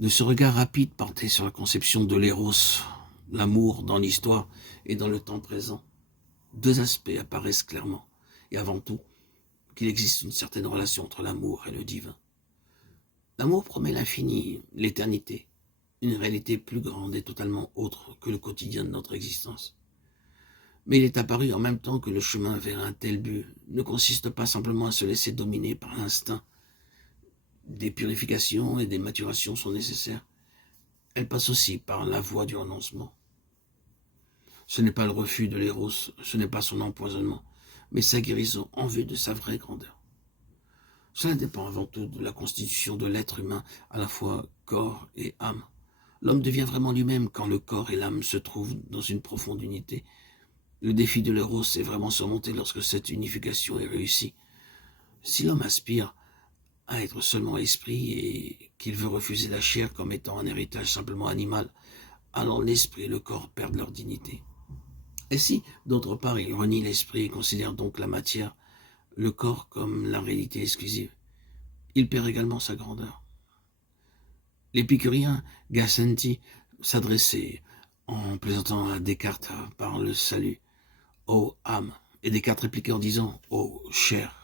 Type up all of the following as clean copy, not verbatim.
De ce regard rapide porté sur la conception de l'éros, l'amour dans l'histoire et dans le temps présent, deux aspects apparaissent clairement, et avant tout, qu'il existe une certaine relation entre l'amour et le divin. L'amour promet l'infini, l'éternité, une réalité plus grande et totalement autre que le quotidien de notre existence. Mais il est apparu en même temps que le chemin vers un tel but ne consiste pas simplement à se laisser dominer par l'instinct. Des purifications et des maturations sont nécessaires. Elles passent aussi par la voie du renoncement. Ce n'est pas le refus de l'éros, ce n'est pas son empoisonnement, mais sa guérison en vue de sa vraie grandeur. Cela dépend avant tout de la constitution de l'être humain, à la fois corps et âme. L'homme devient vraiment lui-même quand le corps et l'âme se trouvent dans une profonde unité. Le défi de l'éros est vraiment surmonté lorsque cette unification est réussie. Si l'homme aspire à être seulement esprit et qu'il veut refuser la chair comme étant un héritage simplement animal, alors l'esprit et le corps perdent leur dignité. Et si, d'autre part, il renie l'esprit et considère donc la matière, le corps comme la réalité exclusive, il perd également sa grandeur. L'épicurien Gassendi s'adressait, en plaisantant à Descartes par le salut, ô âme, et Descartes répliquait en disant, ô chair.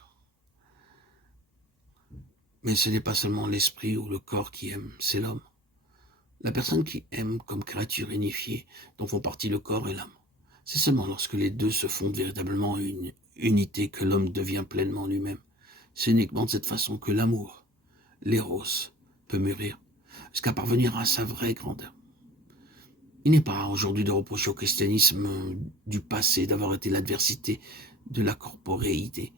Mais ce n'est pas seulement l'esprit ou le corps qui aime, c'est l'homme. La personne qui aime comme créature unifiée, dont font partie le corps et l'âme. C'est seulement lorsque les deux se fondent véritablement en une unité que l'homme devient pleinement lui-même. C'est uniquement de cette façon que l'amour, l'éros, peut mûrir, jusqu'à parvenir à sa vraie grandeur. Il n'est pas aujourd'hui de reprocher au christianisme du passé d'avoir été l'adversité de la corporéité.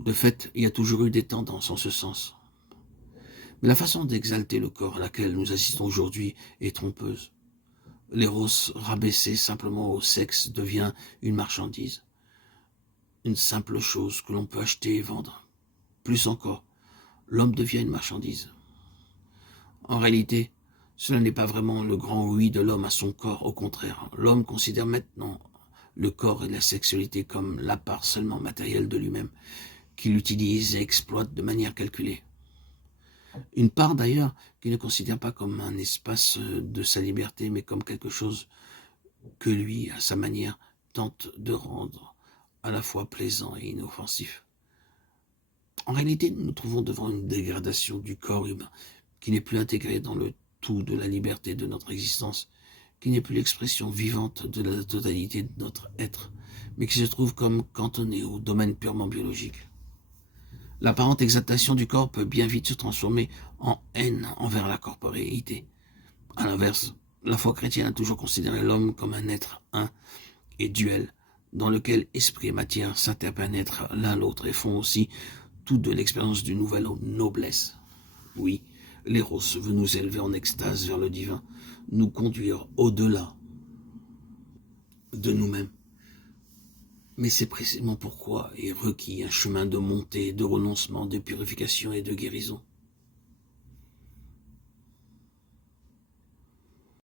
De fait, il y a toujours eu des tendances en ce sens. Mais la façon d'exalter le corps à laquelle nous assistons aujourd'hui est trompeuse. L'éros rabaissé simplement au sexe devient une marchandise, une simple chose que l'on peut acheter et vendre. Plus encore, l'homme devient une marchandise. En réalité, cela n'est pas vraiment le grand oui de l'homme à son corps, au contraire. L'homme considère maintenant le corps et la sexualité comme la part seulement matérielle de lui-même, qu'il utilise et exploite de manière calculée. Une part d'ailleurs qu'il ne considère pas comme un espace de sa liberté, mais comme quelque chose que lui, à sa manière, tente de rendre à la fois plaisant et inoffensif. En réalité, nous nous trouvons devant une dégradation du corps humain qui n'est plus intégré dans le tout de la liberté de notre existence, qui n'est plus l'expression vivante de la totalité de notre être, mais qui se trouve comme cantonné au domaine purement biologique. L'apparente exaltation du corps peut bien vite se transformer en haine envers la corporéité. À l'inverse, la foi chrétienne a toujours considéré l'homme comme un être un et duel, dans lequel esprit et matière s'interpénètrent l'un l'autre et font aussi tout de l'expérience d'une nouvelle noblesse. Oui, l'éros veut nous élever en extase vers le divin, nous conduire au-delà de nous-mêmes. Mais c'est précisément pourquoi est requis un chemin de montée, de renoncement, de purification et de guérison.